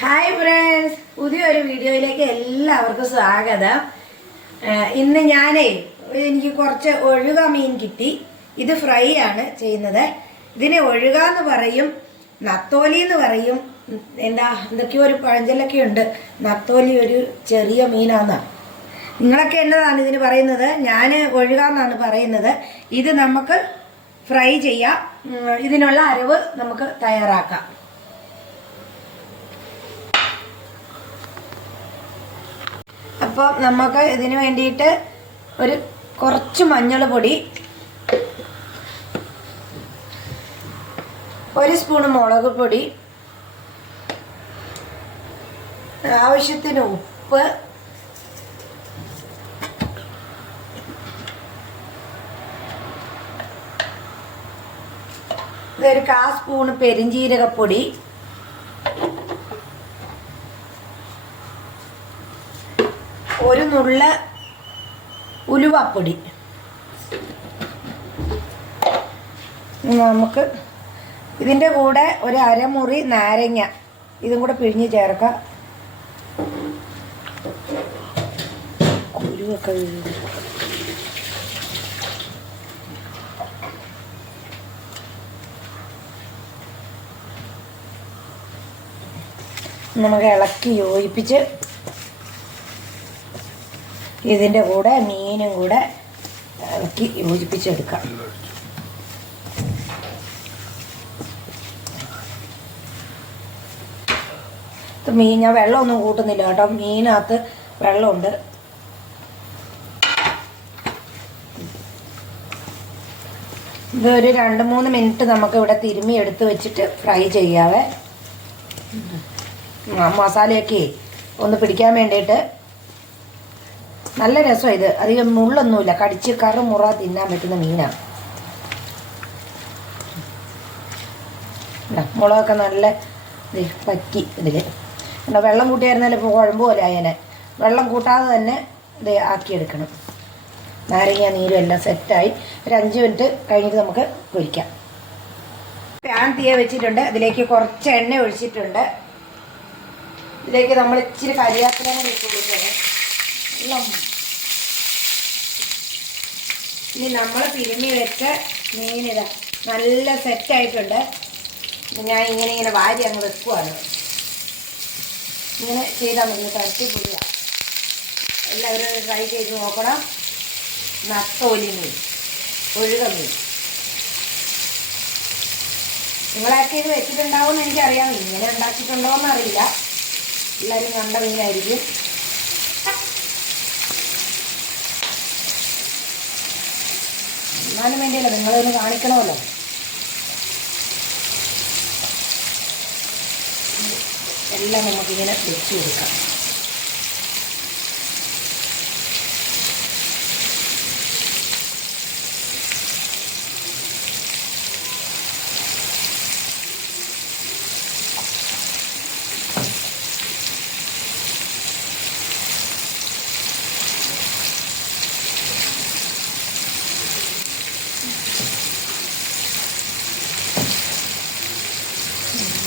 Hi friends പുതിയൊരു വീഡിയോയിലേക്ക് എല്ലാവർക്കും സ്വാഗതം. ഇന്ന് ഞാനേ എനിക്ക് കുറച്ച് ഒഴുക മീൻ കിട്ടി. ഇത് ഫ്രൈ ആണ് ചെയ്യുന്നത്. ഇതിനെ ഒഴുക എന്ന് പറയും നത്തോലി എന്ന് പറയും. എന്താ എന്തൊക്കെയോ ഒരു പഴഞ്ചൊല്ലൊക്കെ ഉണ്ട്. നത്തോലി ഒരു ചെറിയ മീനാന്നാ. നിങ്ങളൊക്കെ എന്നതാണ് ഇതിന് പറയുന്നത്? ഞാൻ ഒഴുക എന്നാണ് പറയുന്നത്. ഇത് നമുക്ക് ഫ്രൈ ചെയ്യാം. ഇതിനുള്ള അരവ് നമുക്ക് തയ്യാറാക്കാം. അപ്പോൾ നമുക്ക് ഇതിന് വേണ്ടിയിട്ട് ഒരു കുറച്ച് മഞ്ഞൾ പൊടി ഒരു സ്പൂൺ മുളക് പൊടി ആവശ്യത്തിന് ഉപ്പ് ഇതൊരു കാ സ്പൂൺ പെരിഞ്ജീരകപ്പൊടി ഒരു നുള്ള ഉലുവാപ്പൊടി. നമുക്ക് ഇതിന്റെ കൂടെ ഒരു അരമുറി നാരങ്ങ. ഇതും കൂടെ പിഴിഞ്ഞ് ചേർക്കാം. നമുക്ക് ഇളക്കി യോജിപ്പിച്ച് ഇതിന്റെ കൂടെ മീനും കൂടെ ഇളക്കി യോജിപ്പിച്ചെടുക്കാം. മീൻ ഞാൻ വെള്ളമൊന്നും കൂട്ടുന്നില്ല കേട്ടോ. മീനകത്ത് വെള്ളമുണ്ട്. ഇതൊരു രണ്ട് മൂന്ന് മിനിറ്റ് നമുക്ക് ഇവിടെ തിരുമ്മി എടുത്ത് വെച്ചിട്ട് ഫ്രൈ ചെയ്യാവേ. മസാലയൊക്കെ ഒന്ന് പിടിക്കാൻ വേണ്ടിയിട്ട് നല്ല രസമാണ് ഇത്. അധികം മുള്ളൊന്നുമില്ല. കടിച്ച് കറ മുറ തിന്നാൻ പറ്റുന്ന മീനാണ് മുളകൊക്കെ നല്ല പറ്റി ഇതിൽ പിന്നെ വെള്ളം കൂട്ടിയായിരുന്നാലും ഇപ്പോൾ കുഴമ്പ് പോലെ ആയേനെ. വെള്ളം കൂട്ടാതെ തന്നെ ഇത് ആക്കിയെടുക്കണം. നാരങ്ങ നീരും എല്ലാം സെറ്റായി. ഒരു അഞ്ച് മിനിറ്റ് കഴിഞ്ഞിട്ട് നമുക്ക് പൊരിക്കാം. പാൻ തീയ വെച്ചിട്ടുണ്ട്. അതിലേക്ക് കുറച്ച് എണ്ണ ഒഴിച്ചിട്ടുണ്ട്. ഇതിലേക്ക് നമ്മൾ ഇച്ചിരി കരിയാപ്പില കൂടി ഇട്ട് കൊടുക്കണം എല്ലാം ഇനി നമ്മൾ തിരുമ്മി വെച്ച മീനിത. നല്ല സെറ്റായിട്ടുണ്ട് ഞാൻ ഇങ്ങനെ ഇങ്ങനെ വാരി അങ്ങ് വെക്കുവാണ്. ഇങ്ങനെ ചെയ്താൽ മതി. കറക്റ്റ് പുതിയ എല്ലാവരും ട്രൈ ചെയ്ത് നോക്കണം. നത്തോലി മീൻ. ഒഴുക മീൻ. നിങ്ങളൊക്കെ ഇത് വെച്ചിട്ടുണ്ടാവുമെന്ന് എനിക്കറിയാം. ഇങ്ങനെ ഉണ്ടാക്കിയിട്ടുണ്ടോ എന്നറിയില്ല എല്ലാവരും കണ്ട മീനായിരിക്കും. എന്നാലും വേണ്ടിയല്ല? നിങ്ങളൊന്ന് കാണിക്കണമല്ലോ. എല്ലാം നമുക്കിങ്ങനെ വെച്ച് കൊടുക്കാം.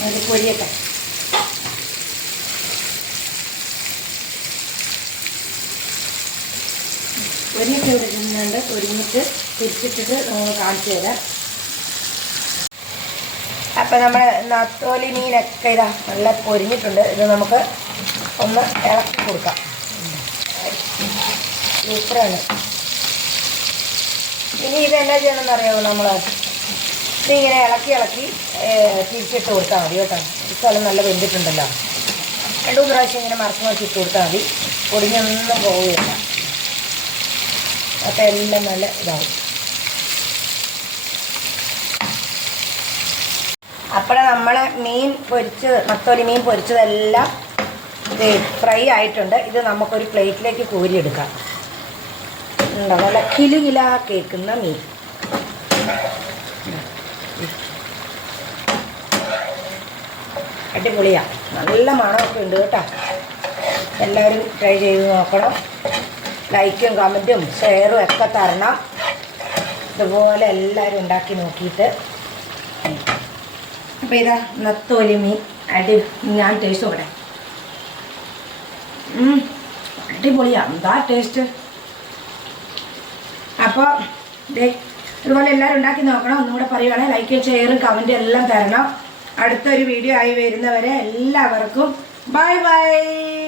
അത് പൊരിയട്ടെ. പൊരിയൊക്കെ ഇവിടെ നിന്നുണ്ട്. പൊരിഞ്ഞിട്ട് തിരിച്ചിട്ടിട്ട് നമ്മൾ കാണിച്ചു തരാം. അപ്പം നമ്മൾ നത്തോലി മീനൊക്കെ ഇതാ നല്ല പൊരിഞ്ഞിട്ടുണ്ട്. ഇത് നമുക്ക് ഒന്ന് ഇളക്കി കൊടുക്കാം. സൂപ്പറാണ്. ഇനി ഇത് എന്നാ ചെയ്യണമെന്ന് നമ്മൾ ഇതിങ്ങനെ ഇളക്കി ഇളക്കി തിരിച്ചിട്ട് കൊടുത്താൽ മതി കേട്ടോ. സ്ഥലം നല്ല വെന്തിട്ടുണ്ടല്ലോ. രണ്ട് മൂന്ന് പ്രാവശ്യം ഇങ്ങനെ മറച്ചു മറിച്ച് ഇട്ട് കൊടുത്താൽ മതി. പൊടിഞ്ഞൊന്നും പോവുകയില്ല. അപ്പം എല്ലാം നല്ല ഇതാവും. അപ്പോഴേ നമ്മൾ മീൻ പൊരിച്ച് മത്തോലി മീൻ പൊരിച്ചതെല്ലാം ഇത് ഫ്രൈ ആയിട്ടുണ്ട്. ഇത് നമുക്കൊരു പ്ലേറ്റിലേക്ക് കോരിയെടുക്കാം. ഉണ്ടോ നല്ല കിലുകില കേൾക്കുന്ന മീൻ. അടിപൊളിയാ. നല്ല മണമൊക്കെ ഉണ്ട് കേട്ടോ. എല്ലാവരും ട്രൈ ചെയ്ത് നോക്കണം. ലൈക്കും കമന്റും ഷെയറും ഒക്കെ തരണം. ഇതുപോലെ എല്ലാവരും ഉണ്ടാക്കി നോക്കിയിട്ട്. അപ്പോൾ ഇതാ നത്തോലി മീൻ അടി ഞാൻ ടേസ്റ്റ് നോക്കട്ടെ അടിപൊളിയാ. എന്താ ടേസ്റ്റ് അപ്പോൾ ദേ ഇതുപോലെ എല്ലാവരും ഉണ്ടാക്കി നോക്കണം. ഒന്നും കൂടെ പറയുവാണെങ്കിൽ ലൈക്കും ഷെയറും കമന്റും എല്ലാം തരണം. അടുത്തൊരു വീഡിയോ ആയി വരുന്നവരെ എല്ലാവർക്കും ബൈ ബൈ